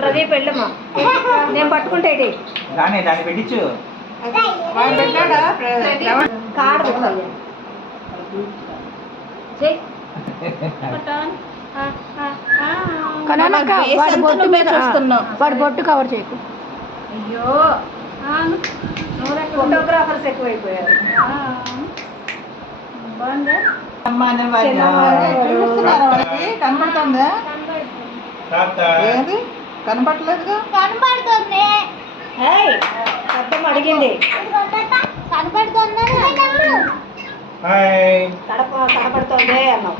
ప్రదీప్ వెళ్ళమ్మా, నేను పట్టుకుంటే దాన్ని పెట్టించు. కాడ వాడి బొట్టు మీద వాడి బొట్టు కవర్ చేయకు. అయ్యో ఫోటోగ్రాఫర్స్ ఎక్కువైపోయారు. కనపడుతుందా? ఏది కనపడలేదుగా? కనపడుతుంది. అడిగింది కనపడుతుంది అన్నావు.